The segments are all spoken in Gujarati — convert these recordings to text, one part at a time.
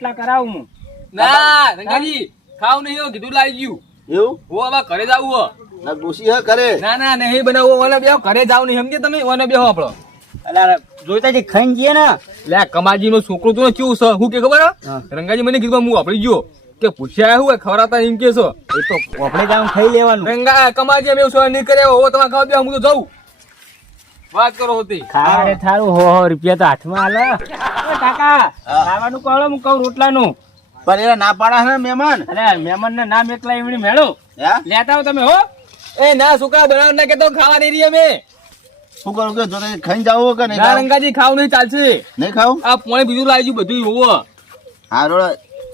રોટલા કરાવું હું. ના રંગાજી ખાવ નહીં એવું કીધું લાવી ગયું એવું હું હવે ઘરે જાવું હો. ના ડોશી હે કરે ના ના નહીં બનાવું ઓને બેહો ઘરે જાવ નહીં સમજે તમે ઓને બેહો આપણો અલા જોઈતા જે ખાઈને જઈએ ને. લે કમાજી નો છોકરો તો કેવું છે હું કે ખબર હે? રંગાજી મને કીધું હું આપડી ગયો કે પૂછ્યા હું ખવડાતા એમ કે છો એ તો આપણે જાવ ખાઈ લેવાનું. રંગા કમાજી અમે એવું નહીં કરે હો તમારે ખાવા દે હું તો જાઉં વાત કરો હોતી ખાવાડે થારું 100 રૂપિયા તો હાથમાં આલે. એ કાકા ખાવાનું કહો હું કહું રોટલાનું. પણ એના ના પાડા હે મહેમાન અરે મહેમાન ને નામ એકલા એમની મેળો હે લેતા આવો તમે હો. એ ના છોકરા બનાવ ના કેતો ખાવા નહીં રહી અમે શું કરું કે જો ખાઈને જાવ કે નહીં ના જાવ? રંગાજી ખાવ નહીં ચાલશે નહીં ખાવ આ પોણે બીજું લાવી ગયું બધું હોવો હારો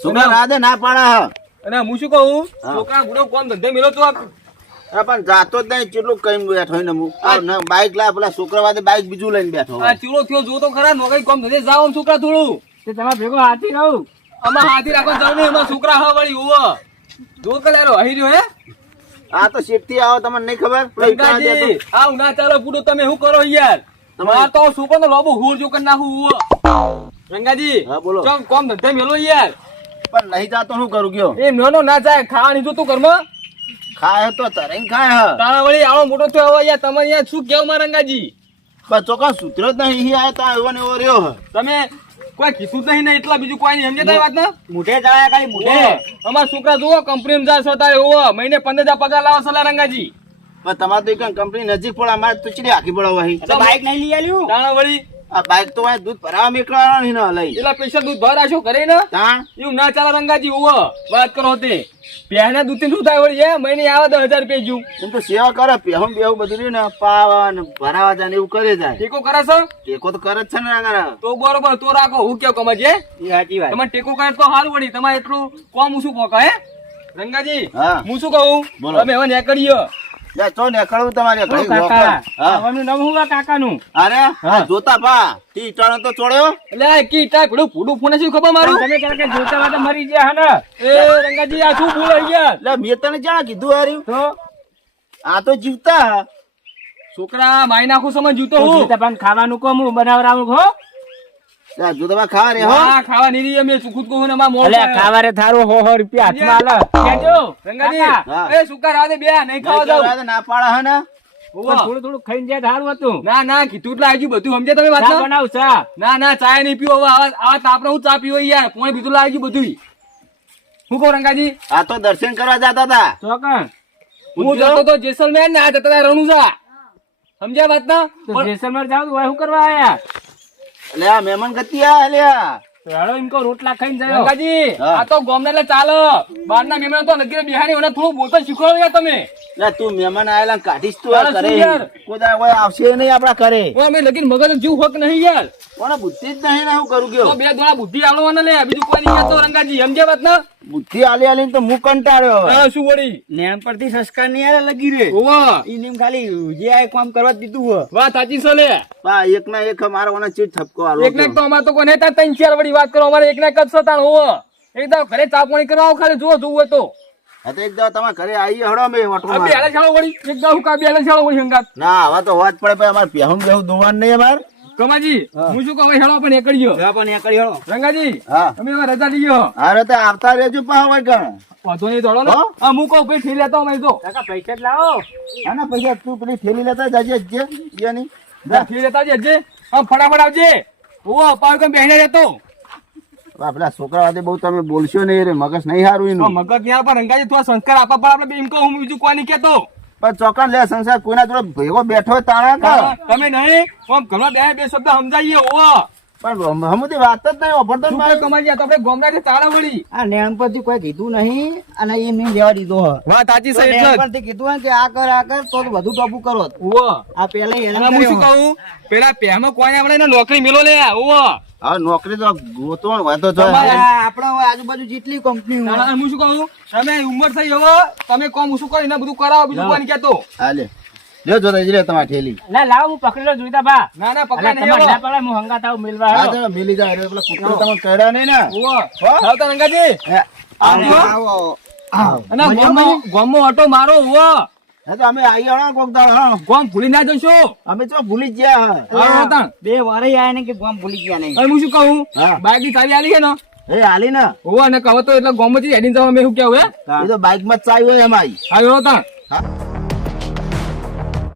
છોકરા રાધે ના પાડા હે અને હું શું કહું છોકરા ગુડો કોમ ધંધે મેલો તો અરે પણ જાતો જ નહીં કેટલું કઈ બેઠો ને હું બાઈક લા પેલા છોકરા વાદે બાઈક બીજું લઈને બેઠો આ ચીડો થયો જો તો ખરા નોકરી કોમ ધંધે જાવ આમ છોકરા થોડું તે તમારે ભેગો હાથી રહું. આમાં હાથી રાખવા જાવ નહીં એમાં છોકરા હા વળી હોવો જો કલારો અહીં રહ્યો હે આ તો શેઠથી આવો તમને નહીં ખબર પેલા ઈટાળા દેતો. રંગાજી આ ઉના ચાલો પૂરો તમે શું કરો યાર તમારે તો છોકરો નો લોબો હુર જો કરી નાખું હોવો રંગાજી હા, બોલો. ચમ કોમ ધંધે મેલો યાર પણ નહીં જાતો શું કરું કયો એ નાનો ના જાય ખાવાની જો તું ઘરમાં ખાય તો તરે ખાય હે તારા વળી આવો મોટો થયો હવે યાર તમારે યાર શું કેવું મારા રંગાજી પણ ચોક્કસ સુધર્યો જ નહીં અહીં આવ્યો તો એવો ને એવો રહ્યો હે તમે કોઈ કીધું જ નહીં ને એટલા બીજું કોઈ નહીં સમજે વાત ના મુઢે જણાયા ખાલી મુઢે. અમારા છોકરા જુઓ કંપનીમાં જાય છો તારે ઓવો મહિને 15,000 પગાર લાવો સલા રંગાજી પણ તમારે તો એક કંપની નજીક પણ અમારે તો ચીડી આખી પડાવવા અહીં તો બાઈક નહીં લઈ આલ્યું. તાણા વળી આ બાઈક તો અહીં દૂધ ભરાવા મેકલાવાનો નહીં ને લઈ એટલા પૈસા દૂધ ભર આશો કરે ને તાણ એવું ના ચાલે રંગાજી ઓવો વાત કરો તે પહેના દૂધ શું થાય વળી એ મહિને આવે 10,000 રૂપિયા જેવું એમ તો સેવા કરે પહેવું બેવું બધું રહ્યું ને પાવા ને ભરાવા જાય ને એવું કરે જાય ટેકો કરે છે ટેકો તો કરે જ છે ને આગળ તો બરોબર તો રાખો હું કેવું કમાજે એ સાચી વાત. તમારે ટેકો કરે તો સારું વળી તમારે એટલું કોમ શું પોકા હે રંગાજી હા. હું શું કહું બોલો. તમે હવે નીકળીયો લે ચો ને કળવું તમારે ઓ ઘડી કાકા વોકર. હા આવવાનું નામ શું આ કાકાનું? અરે જોતા પા તી ટાણો તો ચોડ્યો એટલે કી ટાઈપ ભૂડું ફોને શું ખબર મારું તમે ક્યારેક જોતા વાતે મરી ગયા હે ને. એ રંગાજી આ શું ભૂલ આવી ગયા એટલે મેં તને જાણ કીધું હાર્યું તો આ તો જીવતા છોકરા માઈ નાખું સમજ જૂતો તું હું જીવતા પણ ખાવાનું કોમ હું બનાવરાવું હો. લે જોતા ખા રે હો હા ખાવા નહીં રહી અમે સુખુત કહું ને માં મોડ અલે ખાવા રે થારું 100 રૂપિયા હાથમાં આલે. કહેજો રંગાજી કાકા. હા. એ સુકા રાતે બે નહીં ખાવા જાવ નહીં ના પાડા હે ને પણ થોડું થોડું ખાઈને જાય સારું હતું. ના ના કીધું એટલે આજુ બધું સમજે તમે વાત ચા બનાવ ચા. ના ના ચાય નહીં પીવો હવે આવા તાપને હું ચા પીવો યાર કોણ બીજું લાગ્યું બધું શું કહું રંગાજી આ તો દર્શન કરવા જતા હતા ચોકન હું જતો તો જેસલમેર ને આ જતા હતા રણુજા સમજ્યા વાત ના તો જેસલમેર જાવ તો શું કરવા આયા? એટલે આ મહેમાન ગતિ આ લ્યા તો હેડો એમ કહો રોટલા ખાઈને જાયો. રંગાજી હા. આ તો ગોમને એટલે ચાલો બહારના મહેમાન તો નગરે બિહારી ઓને થોડું બોલતા શીખવાડો યાર તમે લે તું મહેમાન આયેલા કાઢીશ તું આ અરે કરે શું યાર? કોદા કોઈ આવશે નહીં આપડા કરે ઓ અમે લગીન મગજ જીવ હક નહીં યાર કોને બુદ્ધિ જ નહીં ને હું કરું તો ગયો બે દોડા બુદ્ધિ આલવાના લે બીજું કોઈ નહીં કહેતો રંગાજી સમજ્યા વાત ના બુદ્ધિ આલી આલી તો હું કંટાળ્યો હા, શું વળી નેમ પરથી સંસ્કાર નહીં આલે લગી રે. ઓવા ઈ નેમ ખાલી જે આ કામ કરવા જ દીધું હો. વાત સાચી છે લે પા એક ના એક મારો ઓના ચીજ ઠપકો આલો એક ને એક તો અમારે તો કોઈ નેતા 3-4 વળી વાત કરો અમારે એક ને એક જ સતાણ હોવો એકદમ ઘરે ચા પાણી કરવા આવો ખાલી જુઓ જોવું હોય તો હા તો એક દાવ તમારા ઘરે આવી હડો અમે ઓટો આ બે હાલે છાળો વળી એક દાવ કા બે હાલે છાળો વળી હંગાત ના હવે તો વાત પડે ભાઈ અમારે પહેવું બેહું દોવાનું નહીં અમાર કમાજી હું શું કહું હવે હેળો પણ એકડ્યો પણ એ કરી હેડો. રંગાજી હા અમે હવે રજા લઈએ અરે તો આવતા રહેજો પા હવે કણ વાંધો નહીં દોડો ને હા? આ મૂકો ભાઈ ઠી લેતો અમે તો કાકા પૈસા જ લાવો. હા ને પૈસા તું પેલી થેલી લેતા જજે જે ઈયાની. ઠી લેતા જજે આમ ફટાફટ આવજે ઓ પાવ કેમ બેહને રહેતો પેલા છોકરા વાદે બહુ તમે બોલશો નહીં રે મગજ નહીં સારું તો એનું મગજ ત્યાં પર રંગાજી થોડા સંસ્કાર આપવા પર આપણે એમ કહું હું બીજું કોઈ નહીં કહેતો પણ ચોકન લે સંસાર કોઈના જોડે ભેગો બેઠો હોય તાણા કર તમે નહીં આમ ઘણા બે શબ્દ સમજાઈએ ઓવા પણ હમુદી વાત જ નહીં ઓફરતો શું કોઈ કમાઈ જાય તો આપણે ગોમડાથી તાળા વળી આ નેમ પરથી કોઈ કીધું નહીં અને એ મેં લેવા દીધો હો. વાત સાચી છે નેમ એટલે પરથી કીધું હોય કે આ કર તો બધું ટોપું કરો. ઓવા આ પેલા અને હેરાન હું શું કર્યો. કહું પેલા પહેમાં કોઈને આપણે એને નોકરી મેલો લે ઓવા હવે નોકરી તો ગોતો હોય તો જો આ આપણા હવે આજુબાજુ જેટલી કંપની અને હું શું કહું તમે ઉંમર થઈ હવે તમે કોમ શું કરીને બધું કરાવો બીજું કોઈ નહીં કહેતો હાલે જો જો રે તમારી ઠેલી ના લાવ હું પકડેલો જોઈતા બા. ના ના અલા, પકડા નહીં તમારે ના હવે. પડે હું હંગાત આવું મિલવા હા હેડો. તો મિલી જાય એટલે પેલા કૂતરો તમે કર્યા નહીં ને ઓવા હો? આવતા રંગાજી હે, આવજો. આવો અને ગોમમાં ઓટો મારો ઓવા હે તો અમે આવી હળો કોક દાડો હળો. ગોમ ભૂલી ના જશો અમે તો ભૂલી જ ગયા હા હતા બે વારે આયા ને કે ગામ ભૂલી ગયા નહીં. અને હું શું કહું હા. બાઈક ની ચાવી આલી છે ને એ હાલી ને ઓવા ને કહો તો એટલે ગોમથી હેડીને જવા મેં શું કેવું હે એ તો બાઈક માં ચાવી હોય એમાં આવ્યો તા હા